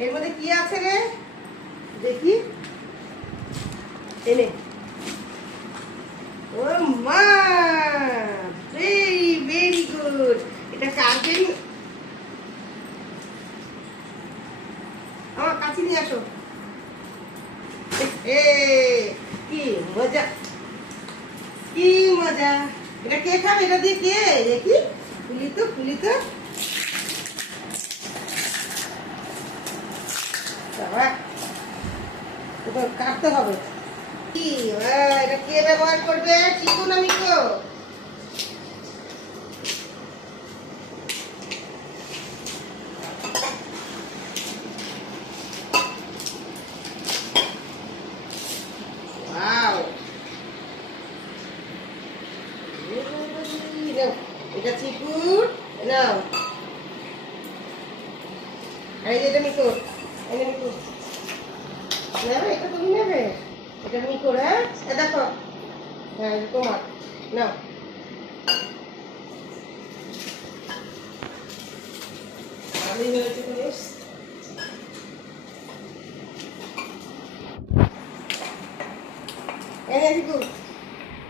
এর মধ্যে কি আছে রে? দেখি। এনে। ও মা ভেরি গুড এটা কার্পেন আমার কাছে নিয়ে আসো। এ, কি মজা। কি মজা। এটা কে খাবে? এটা দিয়ে কে? দেখি। খুলি তো খুলি তো। কাটতে হবে। কি এটা কে ব্যবহার এটা চিকুর এটা মিকো এটা মিকো হ্যাঁ তোমার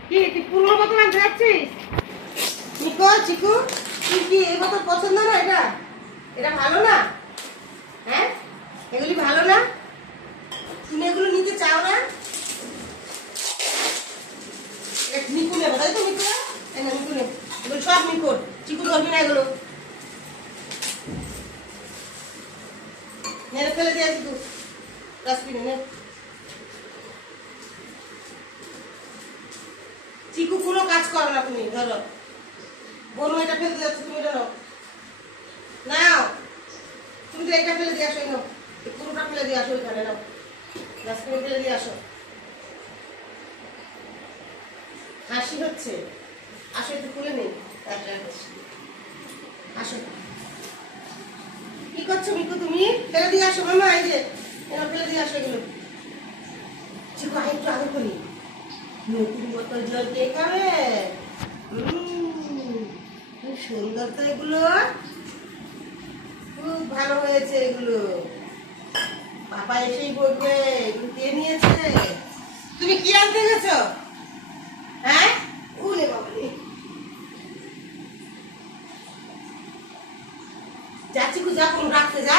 কি তুই পুরনো বোতল আনতে চিকু তুই কি, এই বোতল পছন্দ না এটা? এটা ভালো না হ্যাঁ এগুলি ভালো না তুমি এগুলো নিতে চাও না এটা মিকু নেবে তাই তো চিকু না ফেলে দিয়ে কোনো কাজ করো না তুমি, ধরো। বনু, এটা ফেলতে যাচ্ছ তুমি এটা নাও। তুমি তো এটা ফেলে দিয়ে আসো নাও। পুরোটা ফেলে দিয়ে আসো, ওইখানে নাও। ডাস্টবিনে ফেলে দিয়ে আসো। হাসি হচ্ছে। আসো, একটু খুলে নিন একটা আসো। কি করছ মিকু তুমি? ফেলে দিয়ে আসো, মামা, এই যে। এরা ফেলে দিয়ে আসো এগুলো। চিকু আয় একটু আগে করি। নতুন বোতল জল কে খাবে? খুব সুন্দর তো এগুলো। খুব ভালো হয়েছে এগুলো। পাপা এসেই বলবে, এগুলো কে নিয়েছে? তুমি কি আনতে গেছো হ্যাঁ উলে বাবা রে। যাচ্ছি যা কোন রাখতে যা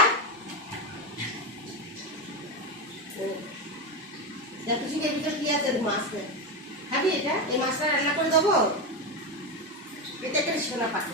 দেখো শিখে ভিতরে কি আছে মাছ নেই খাবি এটা? এই মাছটা রান্না করে দেবো? এটা একটা সোনা পাখি